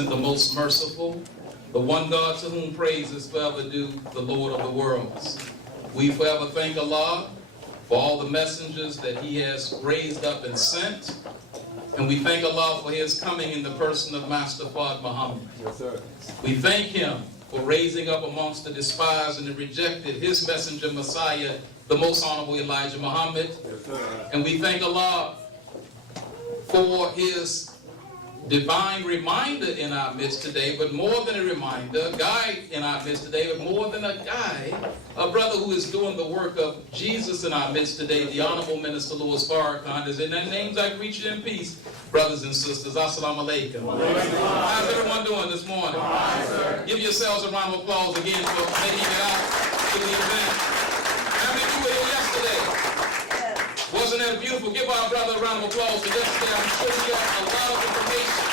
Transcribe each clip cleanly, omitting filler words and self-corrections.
magnificent, the most merciful, the one God to whom praise is forever due, the Lord of the worlds. We forever thank Allah for all the messengers that He has raised up and sent. And we thank Allah for His coming in the person of Master Fard Muhammad. Yes, sir. We thank Him for raising up amongst the despised and the rejected His messenger Messiah, the most honorable Elijah Muhammad. Yes, sir. And we thank Allah for His divine reminder in our midst today, but more than a reminder, a guide in our midst today, but more than a guide, a brother who is doing the work of Jesus in our midst today, the Honorable Minister Louis Farrakhan. Is in their names I greet you in peace, brothers and sisters. Assalamu alaikum. How's everyone doing this morning? Give yourselves a round of applause again for making it out to the event. How many of you were here yesterday? Wasn't that beautiful? Give our brother a round of applause for yesterday. I'm sure he got a lot of information.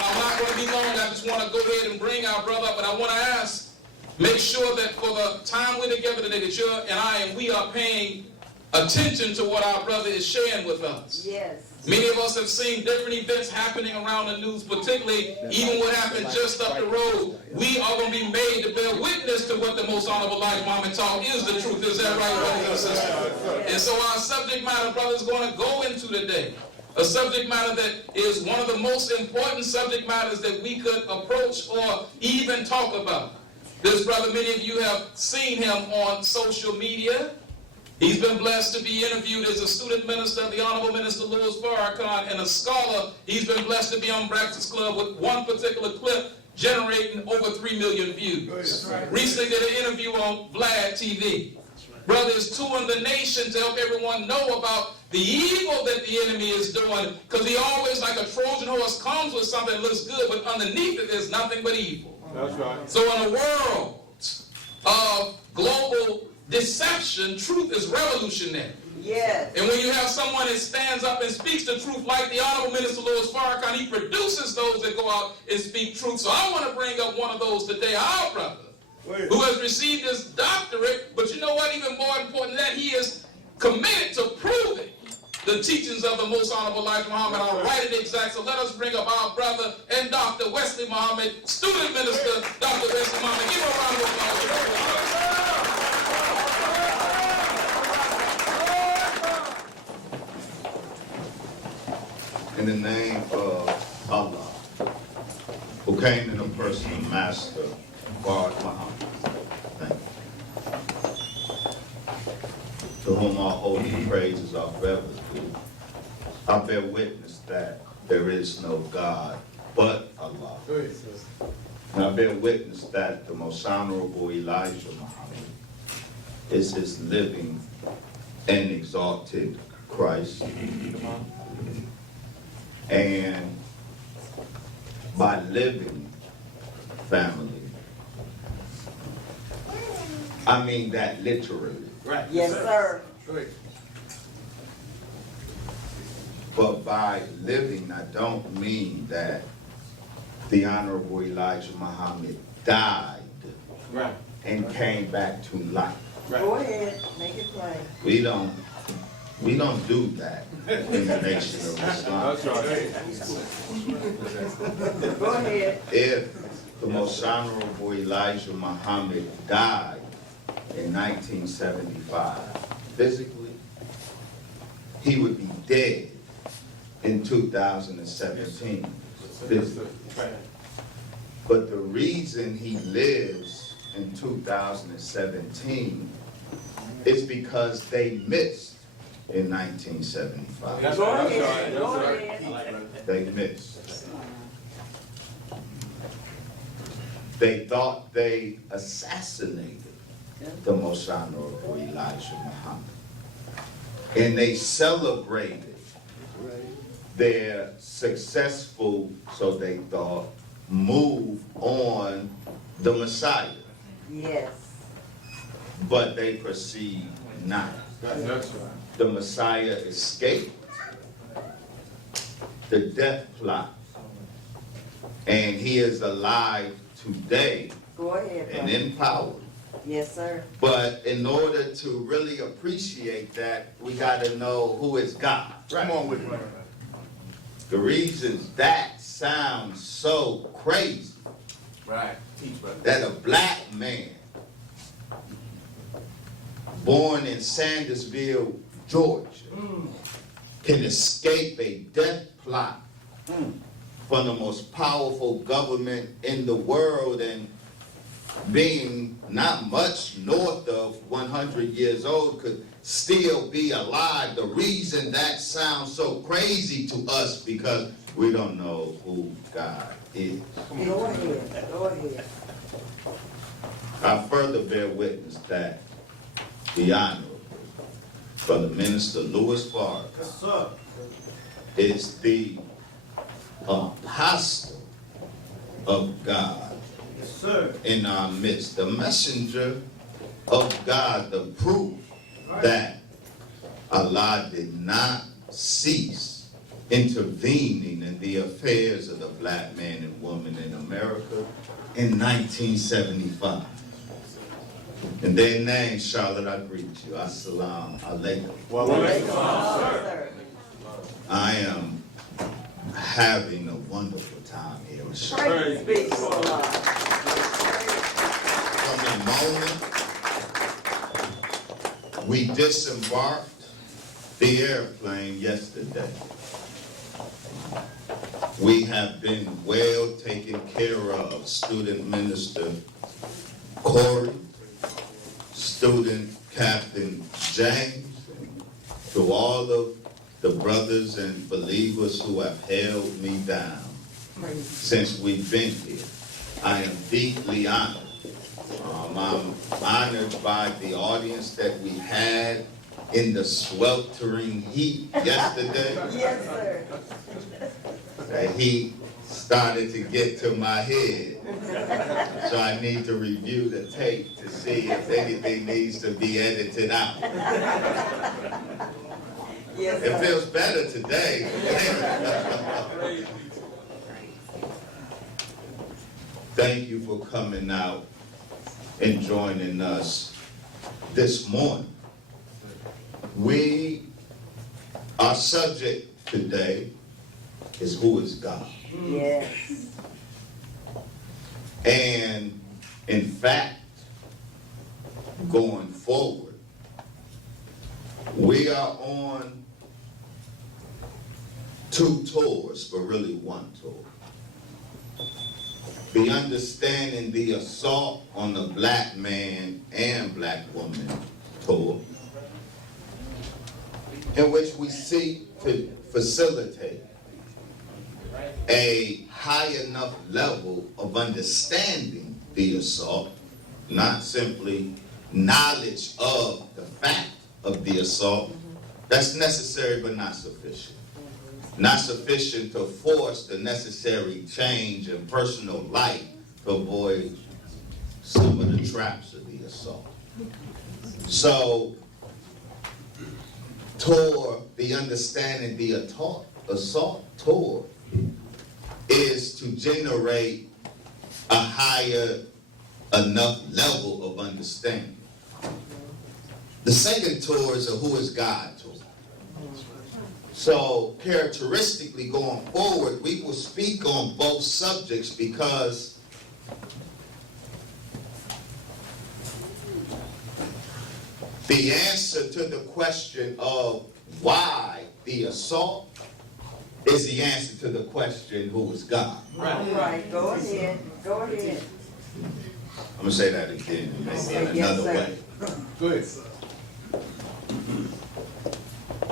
I'm not going to be long. I just want to go ahead and bring our brother up. But I want to ask, make sure that for the time we're together today, that you and we are paying attention to what our brother is sharing with us. Yes. Many of us have seen different events happening around the news, particularly even what happened just up the road. We are going to be made to bear witness to what the most honorable Elijah Muhammad taught is the truth. Is that right, brothers and sisters? And so our subject matter, brother, is going to go into today. A subject matter that is one of the most important subject matters that we could approach or even talk about. This brother, many of you have seen him on social media. He's been blessed to be interviewed as a student minister of the Honorable Minister Louis Farrakhan, and a scholar. He's been blessed to be on Breakfast Club with one particular clip generating over 3 million views. Recently did an interview on Vlad TV. Brother is touring the nation to help everyone know about the evil that the enemy is doing, because he always, like a Trojan horse, comes with something that looks good, but underneath it there's nothing but evil. That's right. So in a world of global deception, truth is revolutionary. Yes. And when you have someone that stands up and speaks the truth, like the Honorable Minister Louis Farrakhan, he produces those that go out and speak truth. So I want to bring up one of those today, our brother, who has received his doctorate, but you know what, even more important than that, he is committed to proving the teachings of the most honorable Elijah Muhammad are right and exact. So let us bring up our brother and Dr. Wesley Muhammad, student minister, Dr. Wesley Muhammad. Give him a round of applause. In the name of Allah, who came in the person of Master Fard Muhammad, thank you. To whom our holy praises are forever due. I bear witness that there is no God but Allah. And I bear witness that the most honorable Elijah Muhammad is His living and exalted Christ. And by living, family, I mean that literally. Right. Yes, sir. But by living, I don't mean that the Honorable Elijah Muhammad died Right. and came back to life. Go ahead, make it plain. We don't do that in the nation of Islam. That's right. Go ahead. If the most honorable Elijah Muhammad died in 1975, physically, he would be dead in 2017. Physically. But the reason he lives in 2017 is because they missed in 1975. That's Go right. ahead. That's Go right. ahead. They missed. They thought they assassinated the most honorable Elijah Muhammad. And they celebrated their successful, so they thought, move on the Messiah. Yes. But they perceived not. That's right. The Messiah escaped the death plot, and he is alive today Go ahead, and brother. in power. Yes, sir. But in order to really appreciate that, we got to know who is God. Come on with me. The reason that's sounds so crazy Right. Teach, brother. that a black man born in Sandersville, Georgia, can escape a death plot from the most powerful government in the world, and being not much north of 100 years old could still be alive. The reason that sounds so crazy to us because we don't know who God is. Go ahead, go ahead. I further bear witness that the Honorable Brother Minister Louis Farrakhan is the apostle of God in our midst, the messenger of God, the proof that Allah did not cease intervening in the affairs of the black man and woman in America in 1975. In their name, Charlotte, I greet you. Assalamu alaikum. Sir. I am having a wonderful time here in Charlotte. Praise be to Allah. From the moment we disembarked the airplane yesterday, we have been well taken care of. Student Minister Corey, Student Captain James, to all of the brothers and believers who have held me down since we've been here. I am deeply honored. I'm honored by the audience that we had in the sweltering heat yesterday. Yes, sir. The heat started to get to my head. So I need to review the tape to see if anything needs to be edited out. Yes, It sir. feels better today. Thank you for coming out and joining us this morning. Our subject today is who is God. Yes. And in fact, going forward, we are on 2 tours, but really 1 tour. The Understanding the Assault on the Black Man and Black Woman tour, in which we seek to facilitate a high enough level of understanding the assault, not simply knowledge of the fact of the assault. That's necessary but not sufficient. Not sufficient to force the necessary change in personal life to avoid some of the traps of the assault. So, tour, the Understanding the Assault tour, is to generate a higher enough level of understanding. The second tour is a Who is God tour. So characteristically going forward, we will speak on both subjects because the answer to the question of why the assault is the answer to the question, who is God? Right, go ahead, go ahead. I'm going to say that again, maybe in Yes, another sir. way. Good.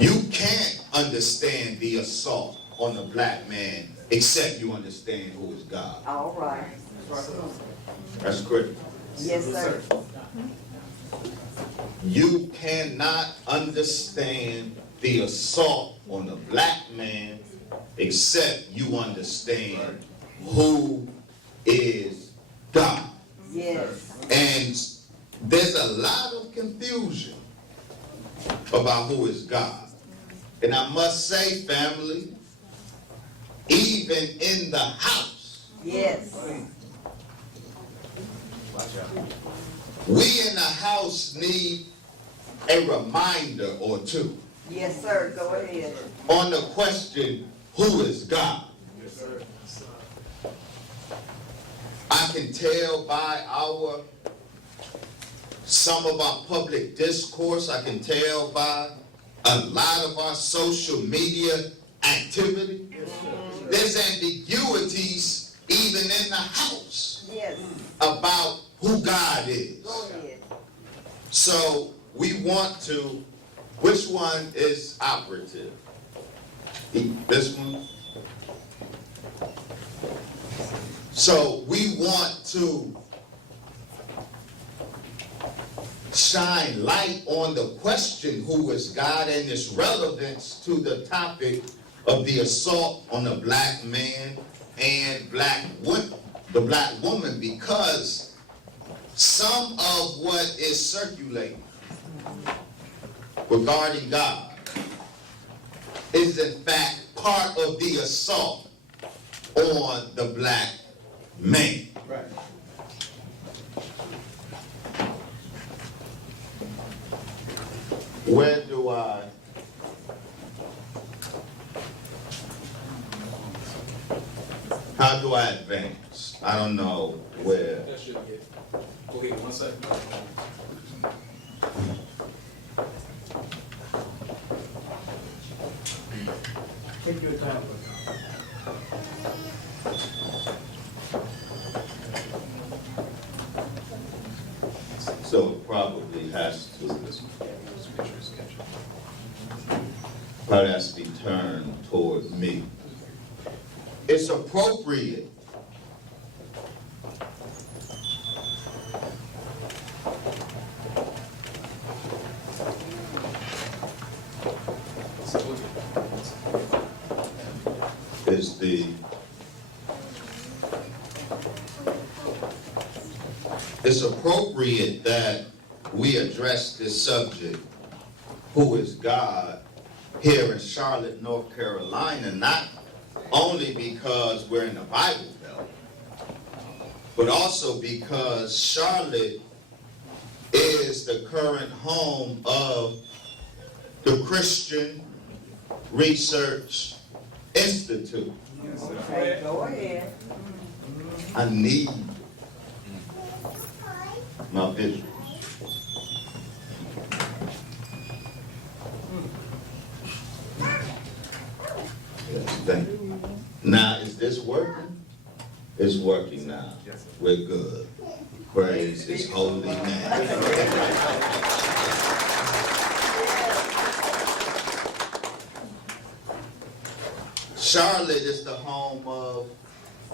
You can't understand the assault on the black man except you understand who is God. All right. That's critical. Yes, sir. You cannot understand the assault on the black man except you understand who is God. Yes. And there's a lot of confusion about who is God. And I must say, family, even in the house, Yes. we in the house need a reminder or two Yes, sir, go ahead. on the question, who is God? I can tell by some of our public discourse, I can tell by a lot of our social media activity. There's ambiguities even in the house Yes. about who God is. Go ahead. So we want to, which one is operative? This one? So we want to shine light on the question, who is God, and its relevance to the topic of the assault on the black man and the black woman, because some of what is circulating regarding God is in fact part of the assault on the black man. Right. Where how do I advance? I don't know where. That should be it. Go ahead, 1 second. Take your time. So it probably has to be turned toward me. It's appropriate it's appropriate that we address this subject, who is God, here in Charlotte, North Carolina, not only because we're in the Bible Belt, but also because Charlotte is the current home of the Christian Research Institute. Okay, go ahead. I need my visuals. Yes, thank you. Now, is this working? It's working now. We're good. Praise His holy name. Charlotte is the home of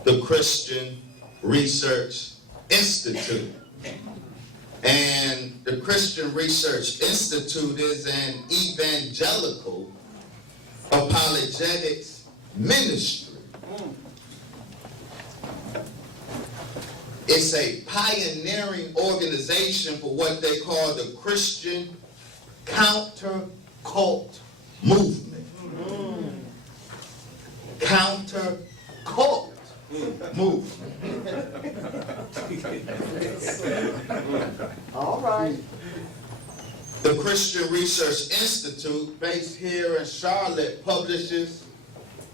the Christian Research Institute. And the Christian Research Institute is an evangelical apologetics ministry. It's a pioneering organization for what they call the Christian counter-cult movement. Counter-cult movement. All right. The Christian Research Institute, based here in Charlotte, publishes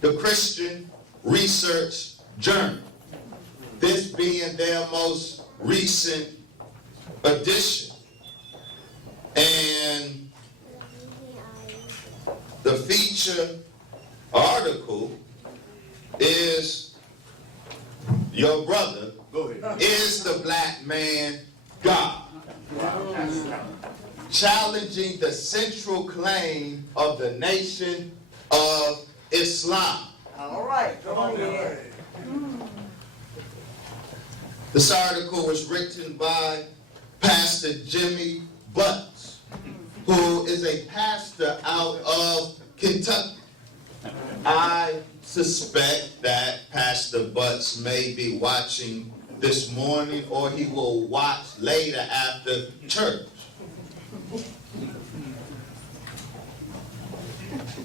the Christian Research Journal, this being their most recent edition. And the feature article is your brother is the black man God, challenging the central claim of the Nation of Islam. All right, go ahead. This article was written by Pastor Jimmy Butts, who is a pastor out of Kentucky. I suspect that Pastor Butts may be watching this morning, or he will watch later after church.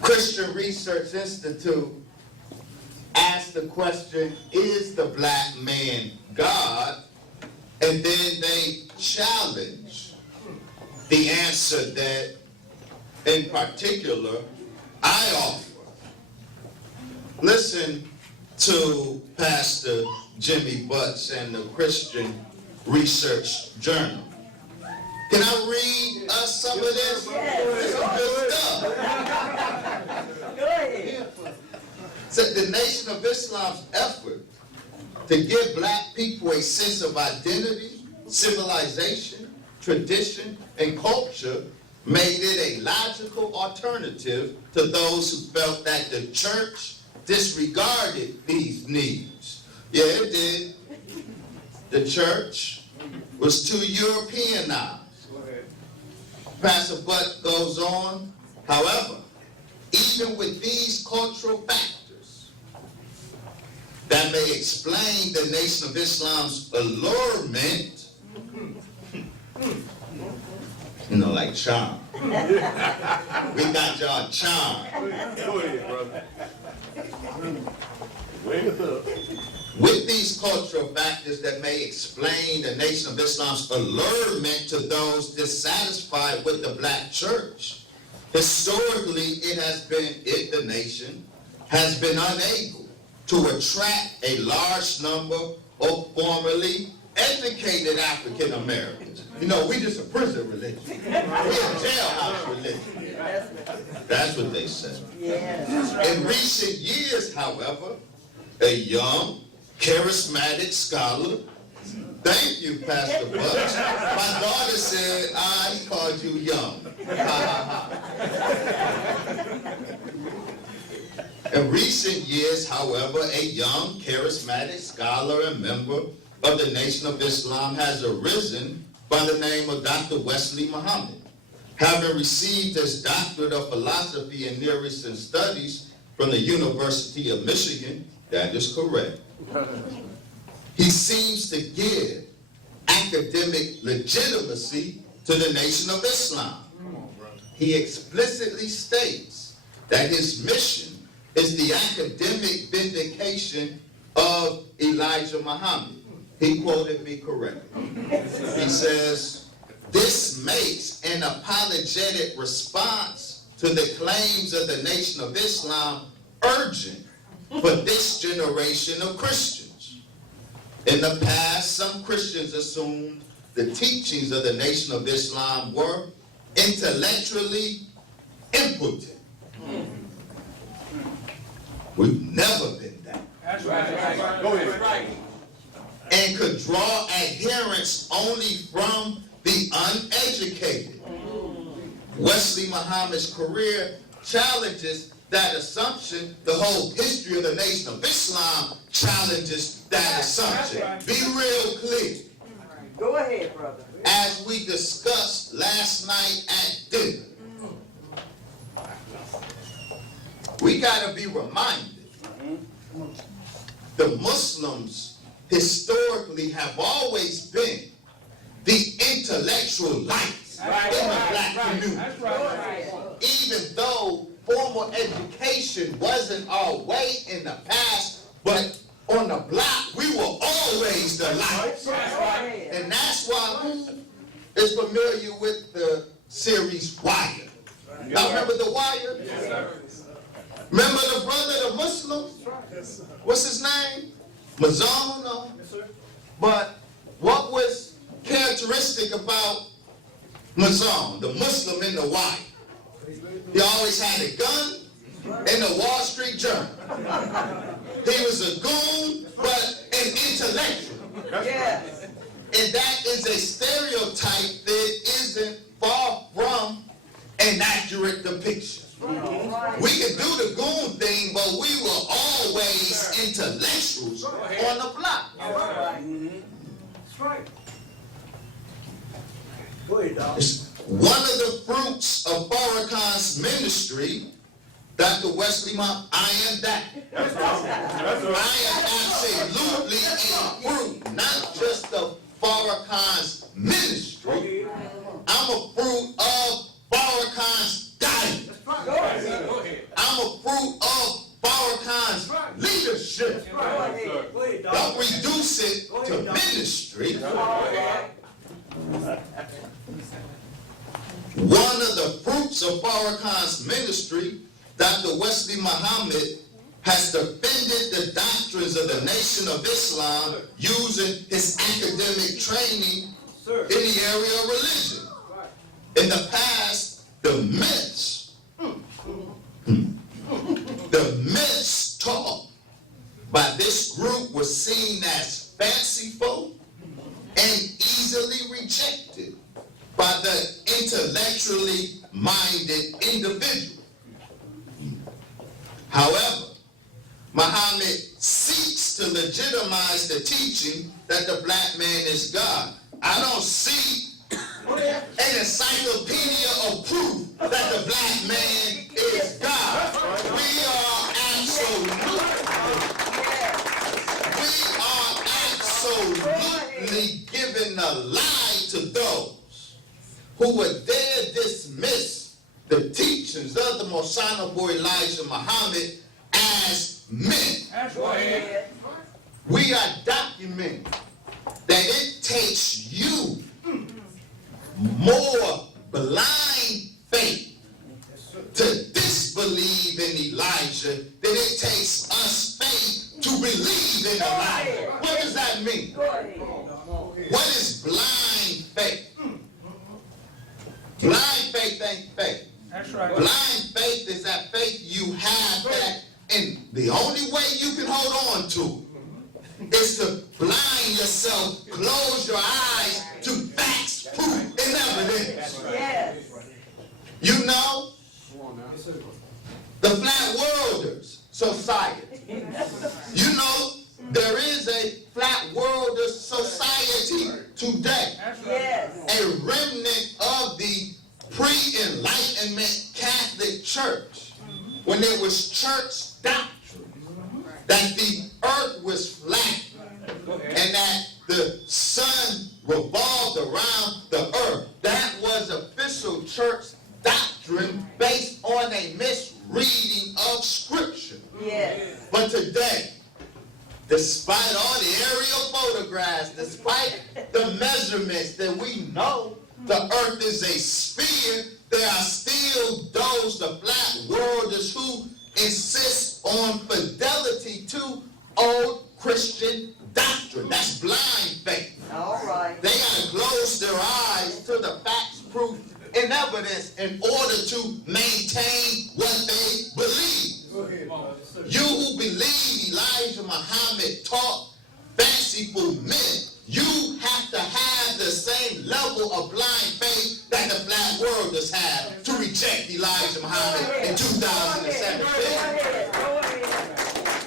Christian Research Institute asked the question, is the black man God? And then they challenge the answer that, in particular, I offer. Listen to Pastor Jimmy Butts and the Christian Research Journal. Can I read us some of this? It's some good stuff. Go ahead. Said the Nation of Islam's effort to give black people a sense of identity, civilization, tradition, and culture made it a logical alternative to those who felt that the church disregarded these needs. Yeah, it did. The church was too Europeanized. Pastor Butt goes on, however, even with these cultural factors that may explain the Nation of Islam's allurement, you know, like charm. We got y'all charm. Go ahead, brother. Wake us up. With these cultural factors that may explain the Nation of Islam's allurement to those dissatisfied with the black church, historically the nation has been unable to attract a large number of formerly educated African Americans. You know, we just a prison religion. We're a jailhouse religion. That's what they said. In recent years, however, a young, charismatic scholar, thank you, Pastor Bucks. My daughter said, he called you young. In recent years, however, a young, charismatic scholar and member of the Nation of Islam has arisen by the name of Dr. Wesley Muhammad. Having received his doctorate of philosophy and Near Eastern Studies from the University of Michigan, that is correct. He seems to give academic legitimacy to the Nation of Islam. He explicitly states that his mission is the academic vindication of Elijah Muhammad. He quoted me correctly. He says, this makes an apologetic response to the claims of the Nation of Islam urgent for this generation of Christians. In the past, some Christians assumed the teachings of the Nation of Islam were intellectually impotent. We've never been that. That's right. Go ahead. And could draw adherents only from the uneducated. Wesley Muhammad's career challenges that assumption. The whole history of the Nation of Islam challenges that assumption. Be real clear. Go ahead, brother. As we discussed last night at dinner, we got to be reminded the Muslims historically have always been the intellectual lights in the black community. That's right. Even though formal education wasn't our way in the past, but on the block, we were always the lights. And that's why who is familiar with the series Wire? Y'all remember The Wire? Yes, sir. Remember the brother, the Muslim? What's his name? Mazon? No. But what was characteristic about Mazon, the Muslim in The Wire? He always had a gun in the Wall Street Journal. He was a goon, but an intellectual. Yes. And that is a stereotype that isn't far from an accurate depiction. We can do the goon thing, but we were always intellectuals on the block. That's right. Go ahead, dog. One of the fruits of Farrakhan's ministry, Dr. Wesley Muhammad, I am that. That's right. I am absolutely a fruit, not just of Farrakhan's ministry. I'm a fruit of Farrakhan's guidance. Go ahead. Go ahead. I'm a fruit of Farrakhan's leadership. Go ahead. Go ahead, dog. Don't reduce it to ministry. One of the fruits of Farrakhan's ministry, Dr. Wesley Muhammad has defended the doctrines of the Nation of Islam using his academic training Sir. in the area of religion. In the past, the myths taught by this group was seen as fanciful and easily rejected by the intellectually minded individual. However, Muhammad seeks to legitimize the teaching that the black man is God. I don't see an encyclopedia of proof that the black man is God. We are absolutely giving a lie to those who would dare dismiss the teachings of the Most Honorable Elijah Muhammad as myth. That's right. We are documenting that it takes you more blind faith to disbelieve in Elijah than it takes us faith to believe in Elijah. What does that mean? Go ahead. What is blind faith? Blind faith ain't faith. That's right. Blind faith is that faith you have that, and the only way you can hold on to is to blind yourself, close your eyes to facts, proof, and evidence. Yes. You know, the Flat Worlders Society. You know, there is a Flat Worlders Society today. That's right. Yes. A remnant of the pre-Enlightenment Catholic Church, when there was church doctrine that the earth was flat and that the sun revolved around the earth. That was official church doctrine based on a misreading of Scripture. Yes. But today, despite all the aerial photographs, despite the measurements that we know the earth is a sphere, there are still those, the Flat Worlders, who insist on fidelity to old Christian doctrine. That's blind faith. All right. They got to close their eyes to the facts, proof, and evidence in order to maintain what they believe. You who believe Elijah Muhammad taught fanciful myth, you have to have the same level of blind faith that the Flat Worlders have to reject Elijah Muhammad in 2017. Go ahead. Go ahead.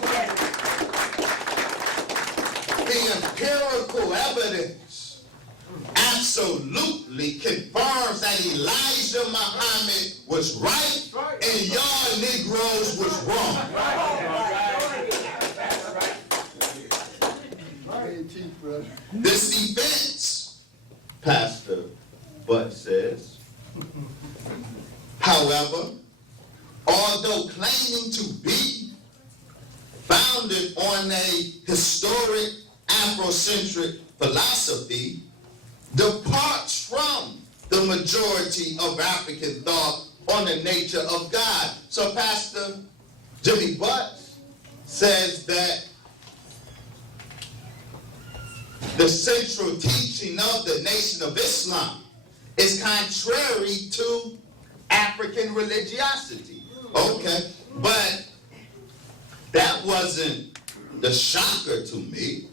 Yes. The empirical evidence absolutely confirms that Elijah Muhammad was right and y'all Negroes was wrong. All right. Go ahead. This defense, Pastor Butt says, however, although claiming to be founded on a historic Afrocentric philosophy, departs from the majority of African thought on the nature of God. So Pastor Jimmy Butt says that the central teaching of the Nation of Islam is contrary to African religiosity. Okay, but that wasn't the shocker to me.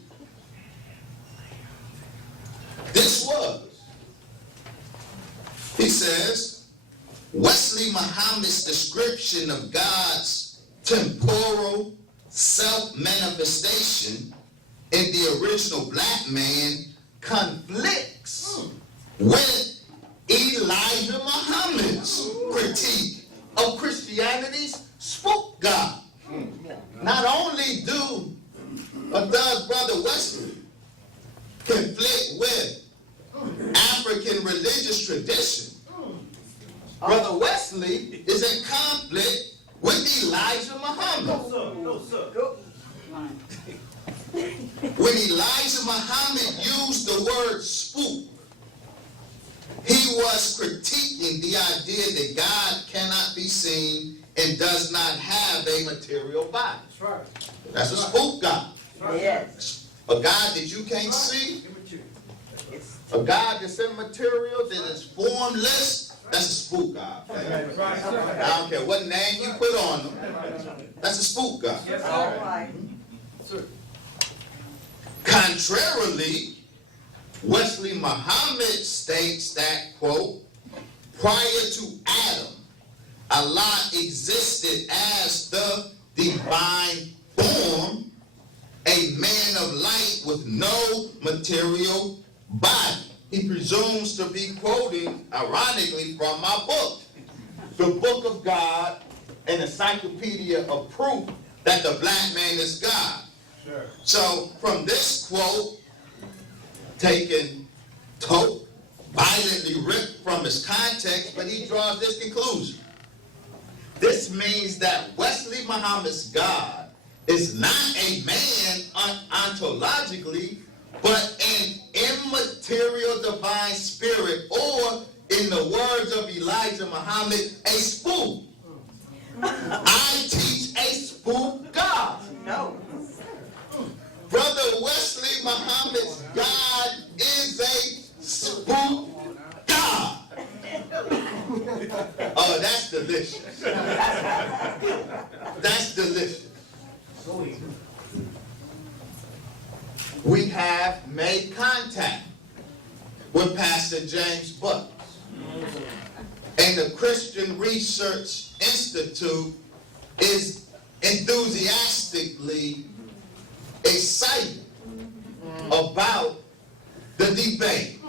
This was. He says, Wesley Muhammad's description of God's temporal self-manifestation in the original black man conflicts with Elijah Muhammad's critique of Christianity's spook God. Not only does Brother Wesley conflict with African religious tradition, Brother Wesley is in conflict with Elijah Muhammad. No, sir. Go. When Elijah Muhammad used the word spook, he was critiquing the idea that God cannot be seen and does not have a material body. That's right. That's a spook God. Yes. A God that you can't see, It's a God that's immaterial, that is formless, that's a spook God. I don't care what name you put on them, that's a spook God. all right. Contrarily, Wesley Muhammad states that, quote, prior to Adam, Allah existed as the divine form, a man of light with no material body. He presumes to be quoting, ironically, from my book, the Book of God, an encyclopedia of proof that the black man is God. Sure. So from this quote, taken, violently ripped from its context, but he draws this conclusion. This means that Wesley Muhammad's God is not a man ontologically, but an immaterial divine spirit, or in the words of Elijah Muhammad, a spook. I teach a spook God. No. Brother Wesley Muhammad's God is a spook God. Oh, that's delicious. That's delicious. We have made contact with Pastor James Butts, and the Christian Research Institute is enthusiastically excited about the debate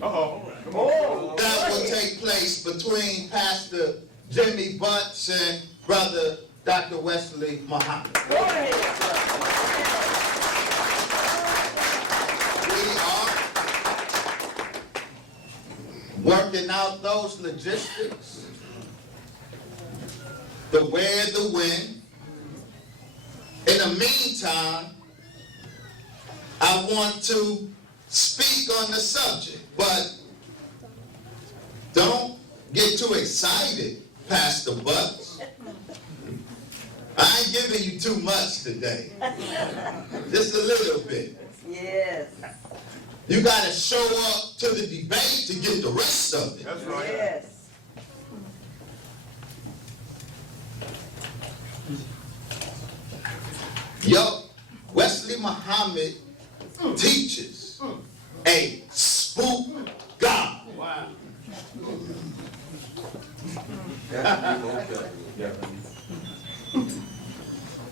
that will take place between Pastor Jimmy Butts and Brother Dr. Wesley Muhammad. Go ahead, brother. We are working out those logistics, the where, the when. In the meantime, I want to speak on the subject, but don't get too excited, Pastor Butts. I ain't giving you too much today. Just a little bit. Yes. You got to show up to the debate to get the rest of it. That's right. Yes. Yo, Wesley Muhammad teaches a spook God. Wow.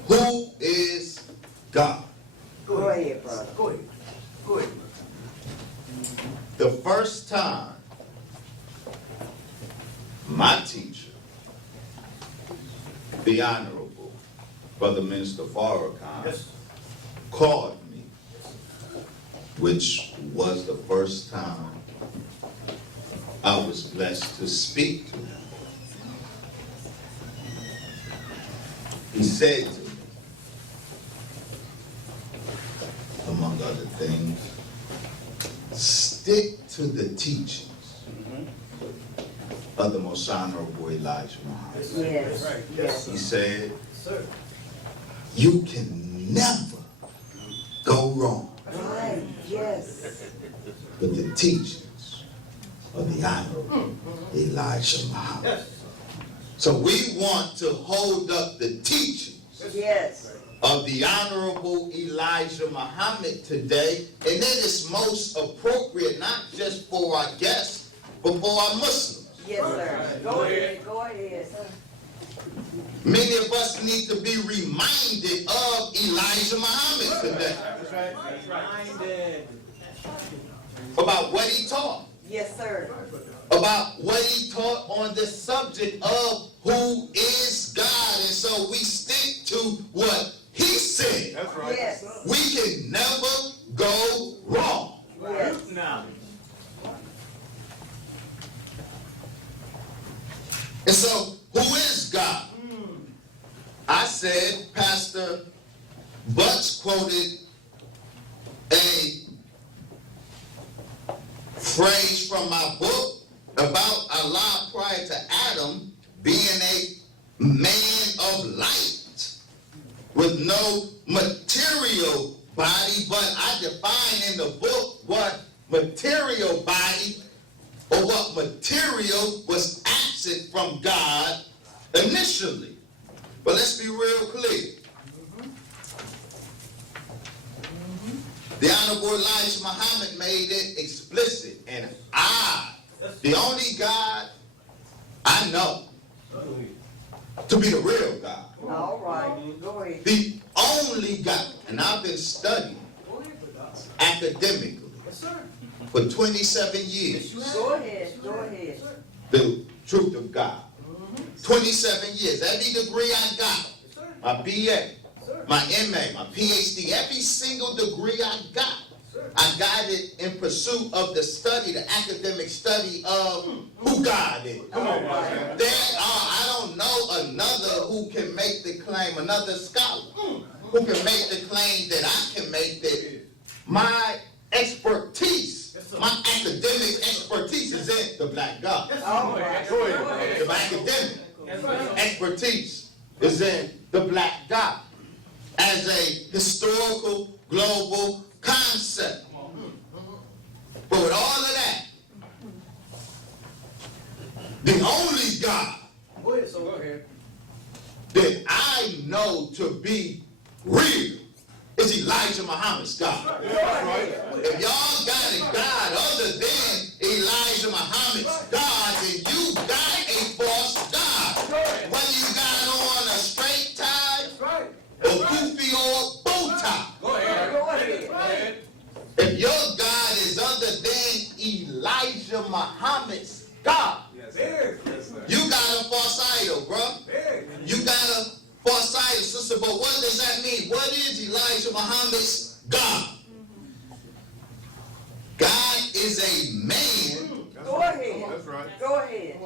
Who is God? Go ahead, brother. Go ahead. Go ahead. The first time my teacher, the Honorable Brother Minister Farrakhan, Yes. called me, which was the first time I was blessed to speak to him. He said to me, among other things, stick to the teachings of the Most Honorable Elijah Muhammad. Yes. Yes. He said, Sir. you can never go wrong Right. Yes. with the teachings of the Honorable Elijah Muhammad. Yes. So we want to hold up the teachings Yes. of the Honorable Elijah Muhammad today, and it is most appropriate not just for our guests, but for our Muslims. Yes, sir. Go ahead. Go ahead. Many of us need to be reminded of Elijah Muhammad today, That's right. That's right. about what he taught, Yes, sir. about what he taught on the subject of who is God. And so we stick to what he said. That's right. Yes. We can never go wrong. Yes. And so, who is God? I said, Pastor Butts quoted a phrase from my book about Allah prior to Adam being a man of light with no material body, but I define in the book what material body or what material was absent from God initially. But let's be real clear. The Honorable Elijah Muhammad made it explicit, and the only God I know to be the real God, All right, go ahead. the only God, and I've been studying academically for 27 years, Go ahead, go ahead. the truth of God. 27 years, every degree I got, my BA, my MA, my PhD, every single degree I got it in pursuit of the study, the academic study of who God is. I don't know another who can make the claim, another scholar who can make the claim that I can make, that my expertise, my academic expertise is in the black God. All right, go ahead. My academic expertise is in the black God as a historical global concept. But with all of that, the only God that I know to be real is Elijah Muhammad's God. If y'all got a God other than Elijah Muhammad's God, then you got a false God. Whether you got on a straight tie, or goofy or bow tie. Go ahead. If your God is other than Elijah Muhammad's God, you got a false idol, bro. You got a false idol, sister. But what does that mean? What is Elijah Muhammad's God? God is a man. Go ahead. Go ahead.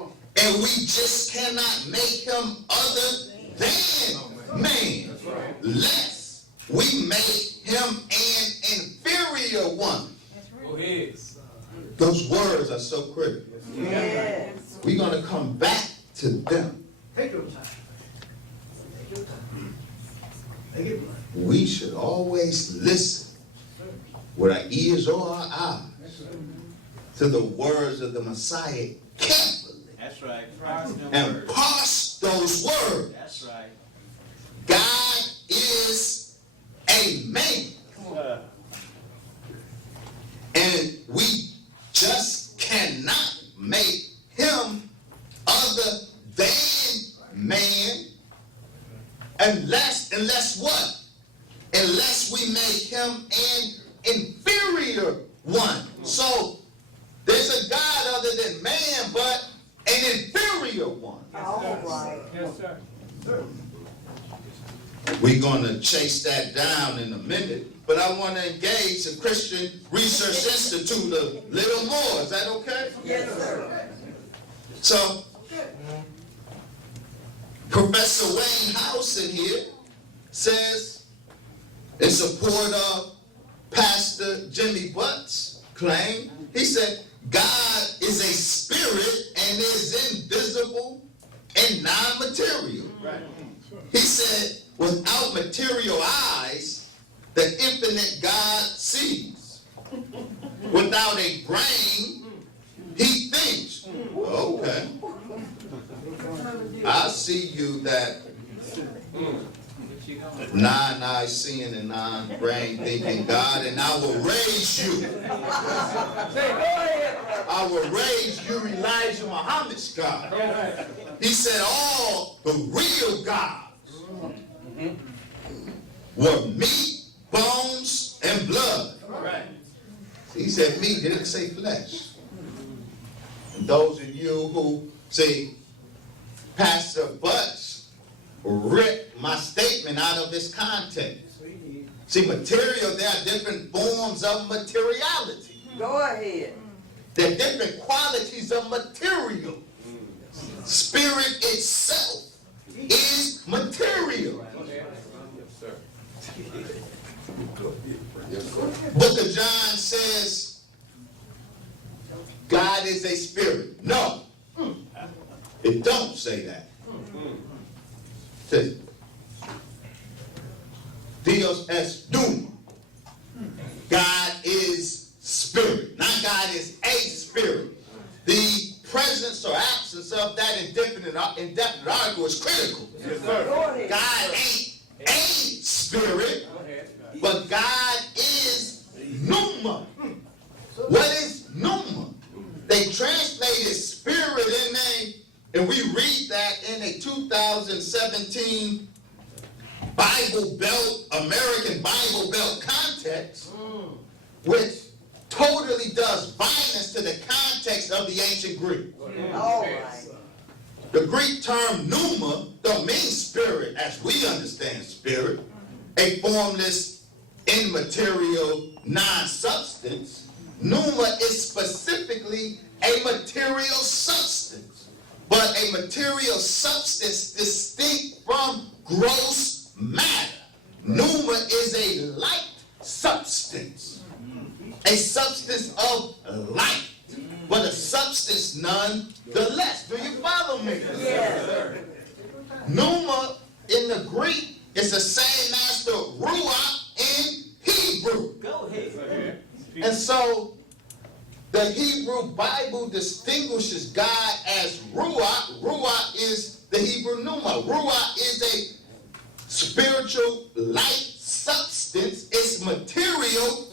And we just cannot make him other than man. Lest we make him an inferior one. Those words are so critical. Yes. We're going to come back to them. Take your time. We should always listen with our ears or our eyes to the words of the Messiah carefully. That's right. And parse those words. That's right. God is a man. And we just cannot make him other than man unless what? Unless we make him an inferior one. So there's a God other than man, but an inferior one. All right. We're going to chase that down in a minute, but I want to engage the Christian Research Institute a little more. Is that okay? Yes, sir. So, Professor Wayne House in here says, in support of Pastor Jimmy Butt's claim, he said, God is a spirit and is invisible and non-material. Right. He said, without material eyes, the infinite God sees. Without a brain, he thinks. Okay. I see you that nine-eye seeing and nine-brain thinking God, and I will raise you. I will raise you, Elijah Muhammad's God. He said all the real gods were meat, bones, and blood. He said meat, he didn't say flesh. And those of you who say, Pastor Butts ripped my statement out of its context. See, material, there are different forms of materiality. Go ahead. There are different qualities of material. Spirit itself is material. Book of John says God is a spirit. No, it don't say that. says, Dios es pneuma. God is spirit. Not God is a spirit. The presence or absence of that indefinite article is critical. Yes, sir. God ain't a spirit, but God is pneuma. What is pneuma? They translated spirit and we read that in a 2017 Bible Belt, American Bible Belt context, which totally does violence to the context of the ancient Greek. All right. The Greek term pneuma don't mean spirit as we understand spirit, a formless, immaterial, non-substance. Pneuma is specifically a material substance, but a material substance distinct from gross matter. Pneuma is a light substance, a substance of light, but a substance nonetheless. Do you follow me? Yes. Pneuma in the Greek is the same as the ruach in Hebrew. Go ahead. And so the Hebrew Bible distinguishes God as ruach. Ruach is the Hebrew pneuma. Ruach is a spiritual light substance. It's material